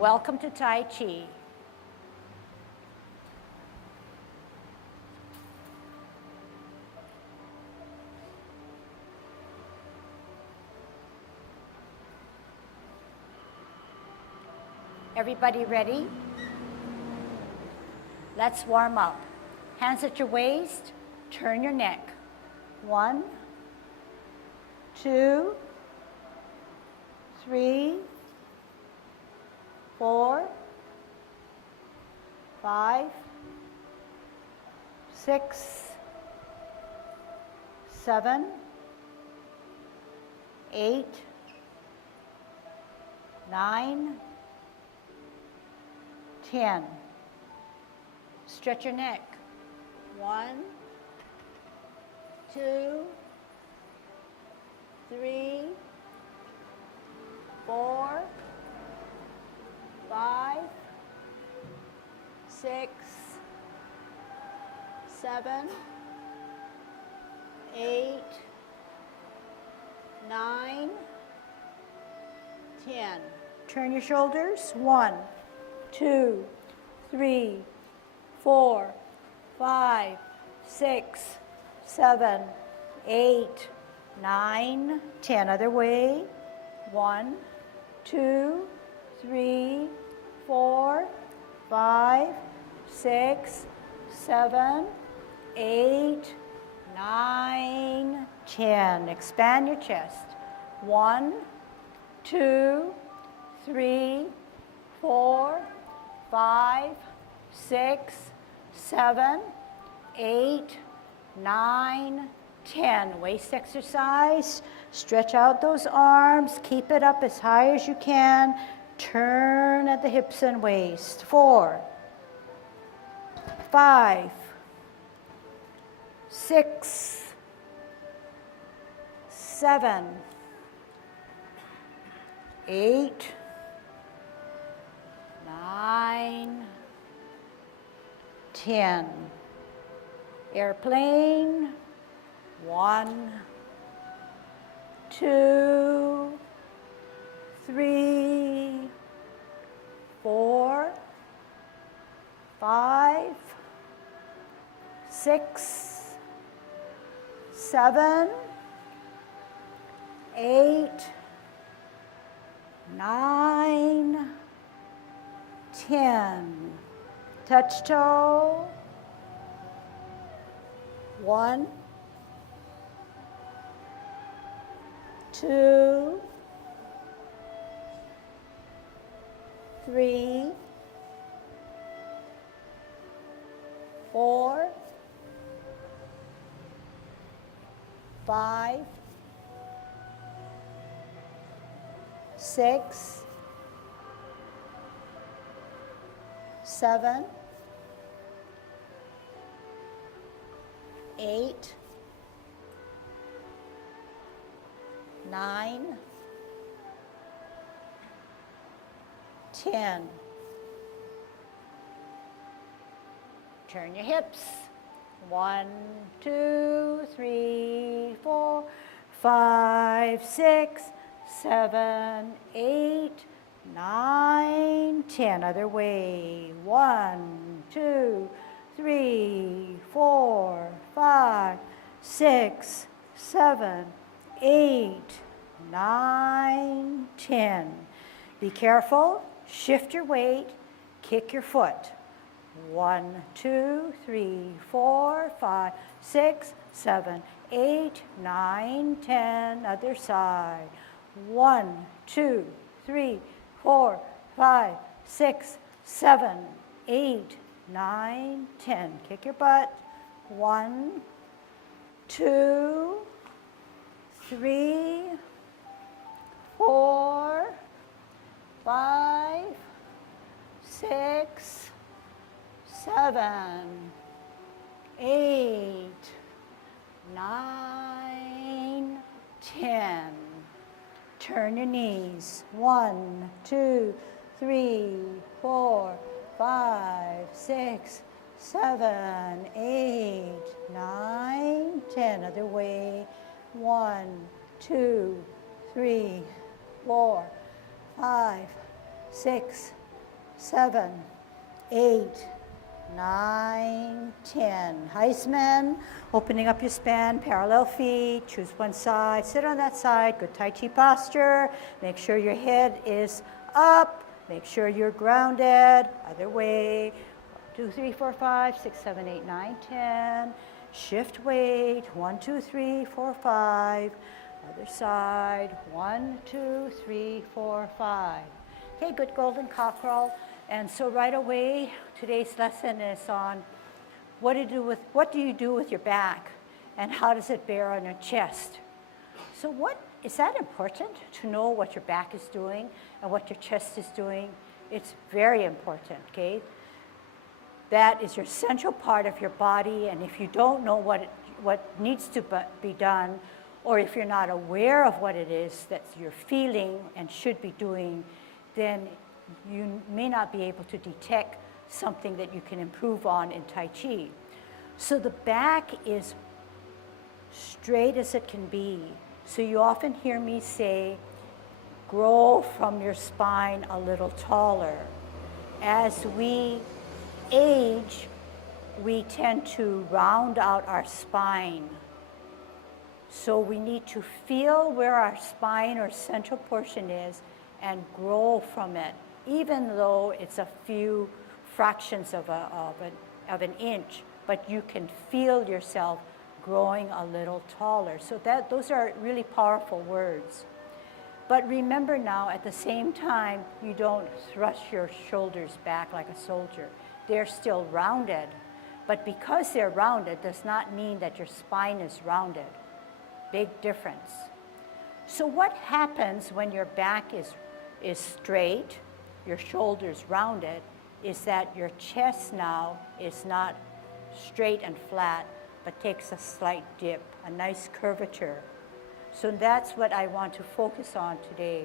Welcome to Tai Chi. Everybody ready? Let's warm up. Hands at your waist, turn your neck. 1, 2, 3, 4, 5, 6, 7, 8, 9, 10. Stretch your neck. 1, 2, 3, 4, 5, 6, 7, 8, 9, 10. Turn your shoulders. 1, 2, 3, 4, 5, 6, 7, 8, 9, 10. Other way. 1, 2, 3, 4, 5, 6, 7, 8, 9, 10. Expand your chest. 1, 2, 3, 4, 5, 6, 7, 8, 9, 10. Waist exercise. Stretch out those arms. Keep it up as high as you can. Turn at the hips and waist. 4, 5, 6, 7, 8, 9, 10. Airplane. 1, 2, 3, 4, 5, 6, 7, 8, 9, 10. Touch toe. 1, 2, 3, 4, 5, 6, 7, 8, 9, 10. Turn your hips. 1, 2, 3, 4, 5, 6, 7, 8, 9, 10. Other way. 1, 2, 3, 4, 5, 6, 7, 8, 9, 10. Be careful. Shift your weight. Kick your foot. 1, 2, 3, 4, 5, 6, 7, 8, 9, 10. Other side. 1, 2, 3, 4, 5, 6, 7, 8, 9, 10. Kick your butt. 1, 2, 3, 4, 5, 6, 7, 8, 9, 10. Turn your knees. 1, 2, 3, 4, 5, 6, 7, 8, 9, 10. Other way. 1, 2, 3, 4, 5, 6, 7, 8, 9, 10. Heisman, opening up your span, parallel feet, choose one side, sit on that side, good Tai Chi posture. Make sure your head is up, make sure you're grounded, other way. 2, 3, 4, 5, 6, 7, 8, 9, 10. Shift weight, 1, 2, 3, 4, 5. Other side, 1, 2, 3, 4, 5. Okay, good golden cockerel. And so right away, today's lesson is on what do you do with your back and how does it bear on your chest. So is that important to know what your back is doing and what your chest is doing? It's very important, okay? That is your central part of your body, and if you don't know what needs to be done, or if you're not aware of what it is that you're feeling and should be doing, then you may not be able to detect something that you can improve on in Tai Chi. So the back is straight as it can be. So you often hear me say, grow from your spine a little taller. As we age, we tend to round out our spine. So we need to feel where our spine or central portion is and grow from it, even though it's a few fractions of an inch, but you can feel yourself growing a little taller. So those are really powerful words. But remember now, at the same time, you don't thrust your shoulders back like a soldier. They're still rounded, but because they're rounded does not mean that your spine is rounded. Big difference. So what happens when your back is straight, your shoulders rounded, is that your chest now is not straight and flat, but takes a slight dip, a nice curvature. So that's what I want to focus on today.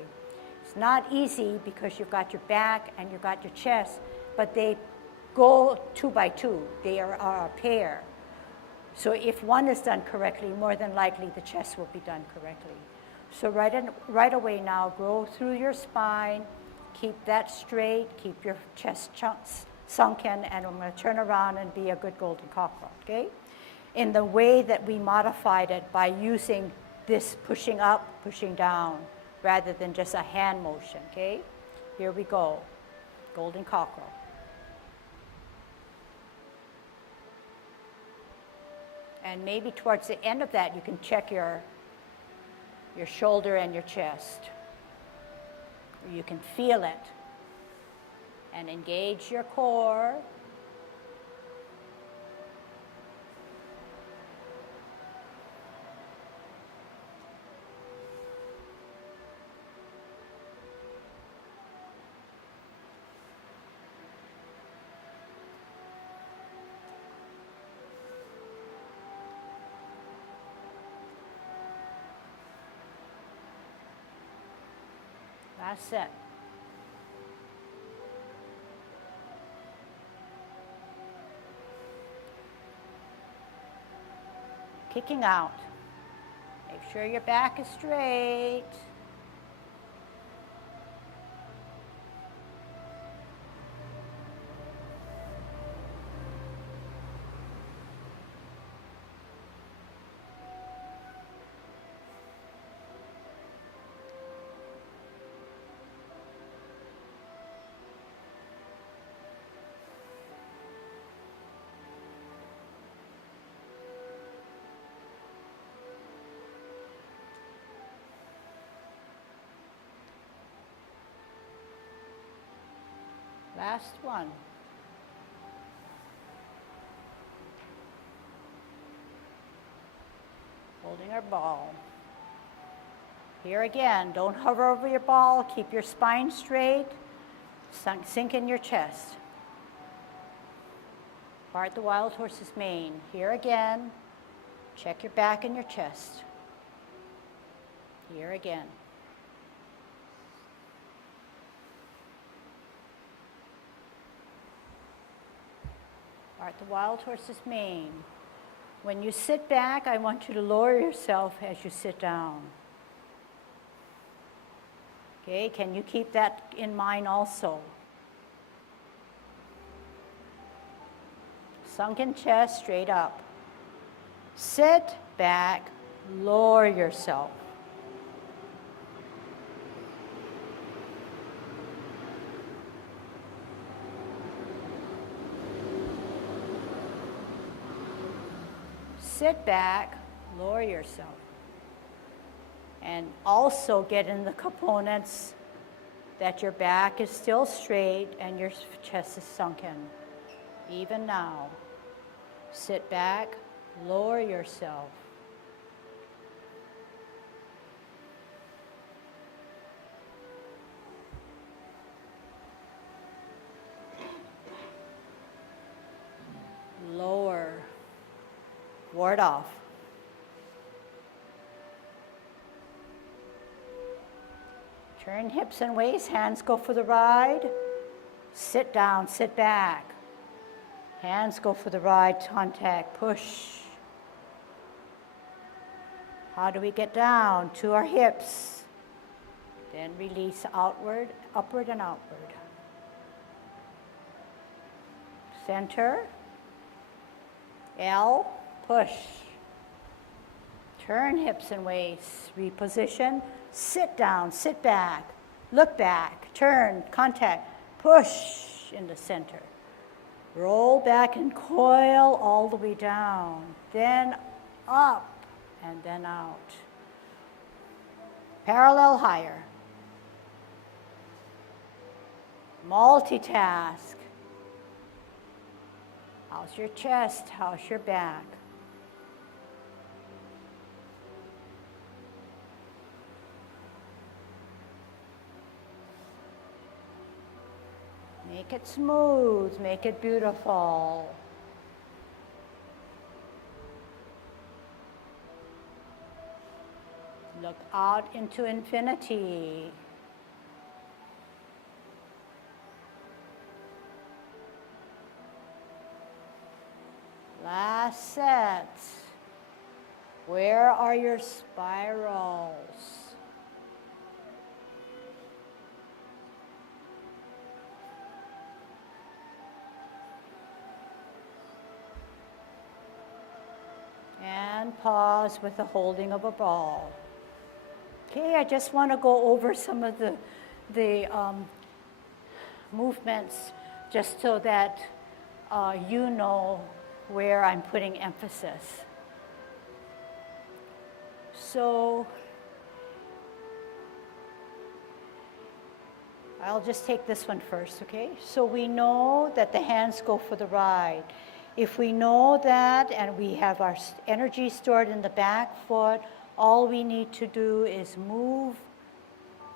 It's not easy because you've got your back and you've got your chest, but they go 2 by 2. They are a pair. So if one is done correctly, more than likely the chest will be done correctly. So right away now, grow through your spine, keep that straight, keep your chest sunken, and I'm going to turn around and be a good golden cockerel, okay? In the way that we modified it by using this pushing up, pushing down, rather than just a hand motion, okay? Here we go, golden cockerel. And maybe towards the end of that, you can check your shoulder and your chest. You can feel it. And engage your core. Last set. Kicking out. Make sure your back is straight. Last one. Holding our ball. Here again, don't hover over your ball. Keep your spine straight. Sink in your chest. Part the wild horse's mane. Here again, check your back and your chest. Here again. Part the wild horse's mane. When you sit back, I want you to lower yourself as you sit down. Okay, can you keep that in mind also? Sunken chest, straight up. Sit back, lower yourself. Sit back, lower yourself. And also get in the components that your back is still straight and your chest is sunken. Even now, sit back, lower yourself. Lower. Ward off. Turn hips and waist, hands go for the ride. Sit down, sit back. Hands go for the ride, contact, push. How do we get down? To our hips. Then release outward, upward and outward. Center. L, push. Turn hips and waist, reposition. Sit down, sit back, look back, turn, contact, push in the center. Roll back and coil all the way down, then up and then out. Parallel higher. Multitask. How's your chest? How's your back? Make it smooth, make it beautiful. Look out into infinity. Last set. Where are your spirals? And pause with the holding of a ball. Okay, I just want to go over some of the movements just so that you know where I'm putting emphasis. So I'll just take this one first, okay? So we know that the hands go for the ride. If we know that and we have our energy stored in the back foot, all we need to do is move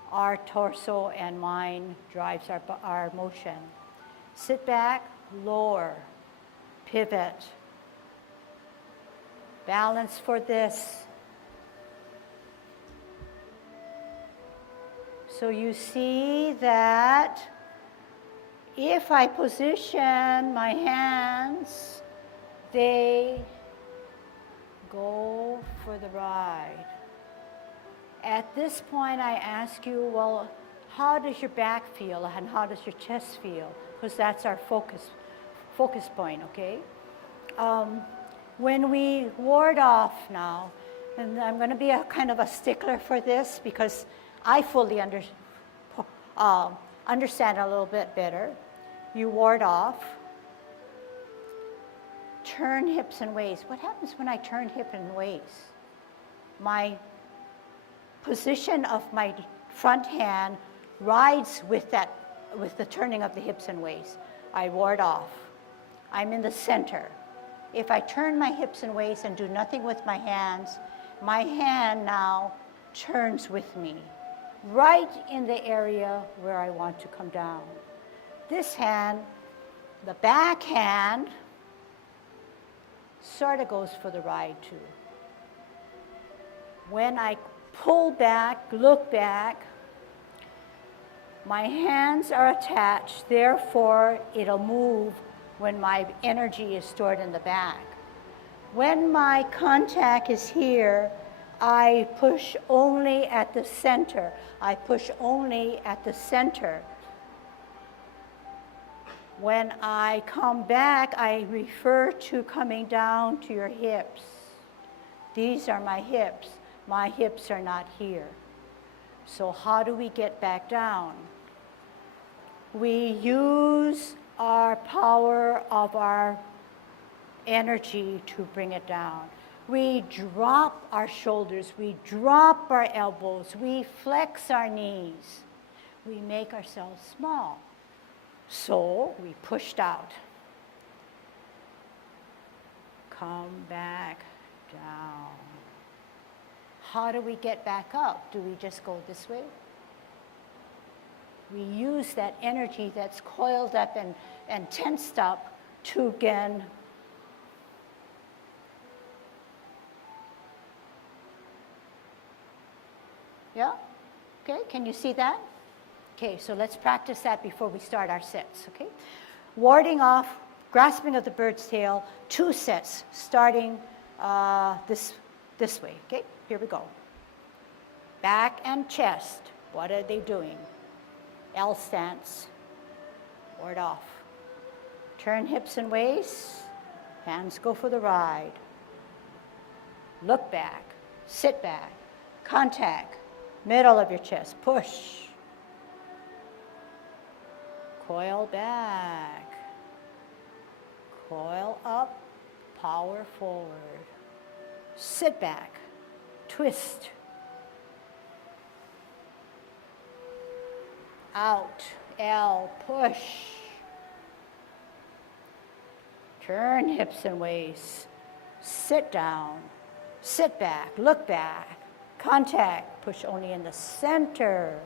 our torso and mind drives our motion. Sit back, lower, pivot. Balance for this. So you see that if I position my hands, they go for the ride. At this point, I ask you, well, how does your back feel and how does your chest feel? Because that's our focus point, okay? When we ward off now, and I'm going to be a kind of a stickler for this because I fully understand a little bit better. You ward off. Turn hips and waist. What happens when I turn hip and waist? My position of my front hand rides with the turning of the hips and waist. I ward off. I'm in the center. If I turn my hips and waist and do nothing with my hands, my hand now turns with me, right in the area where I want to come down. This hand, the back hand, sort of goes for the ride too. When I pull back, look back, my hands are attached, therefore it'll move when my energy is stored in the back. When my contact is here, I push only at the center. I push only at the center. When I come back, I refer to coming down to your hips. These are my hips. My hips are not here. So how do we get back down? We use our power of our energy to bring it down. We drop our shoulders, we drop our elbows, we flex our knees. We make ourselves small. So we pushed out. Come back down. How do we get back up? Do we just go this way? We use that energy that's coiled up and tensed up to again yeah? Okay, can you see that? Okay, so let's practice that before we start our sets, okay? Warding off, grasping of the bird's tail, 2 sets, starting this way, okay? Here we go. Back and chest, what are they doing? L stance, ward off. Turn hips and waist, hands go for the ride. Look back, sit back, contact, middle of your chest, push. Coil back, coil up, power forward. Sit back, twist. Out, L, push. Turn hips and waist. Sit down, sit back, look back. Contact, push only in the center.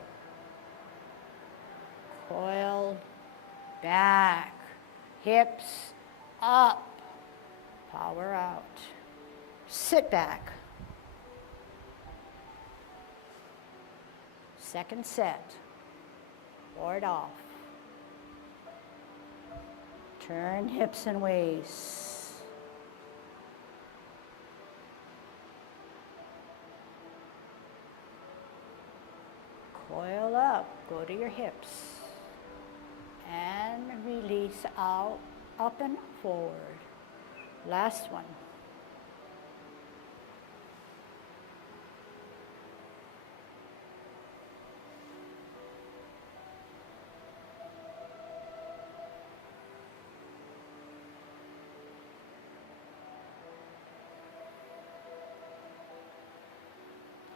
Coil back, hips up, power out. Sit back. Second set, ward off. Turn hips and waist. Coil up, go to your hips. And release out, up and forward. Last one.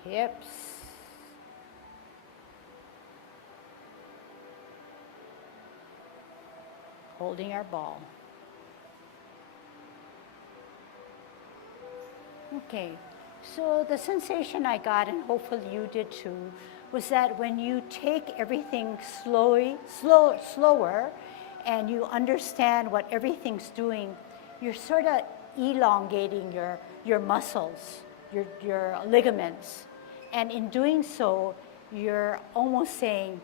Hips. Holding our ball. Okay, so the sensation I got, and hopefully you did too, was that when you take everything slower, and you understand what everything's doing, you're sort of elongating your muscles, your ligaments. And in doing so, you're almost saying,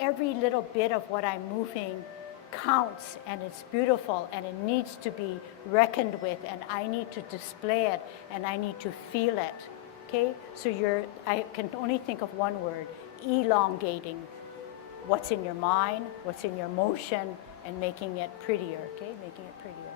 every little bit of what I'm moving counts, and it's beautiful, and it needs to be reckoned with, and I need to display it, and I need to feel it, okay? So I can only think of one word, elongating what's in your mind, what's in your motion, and making it prettier, okay? Making it prettier.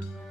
you.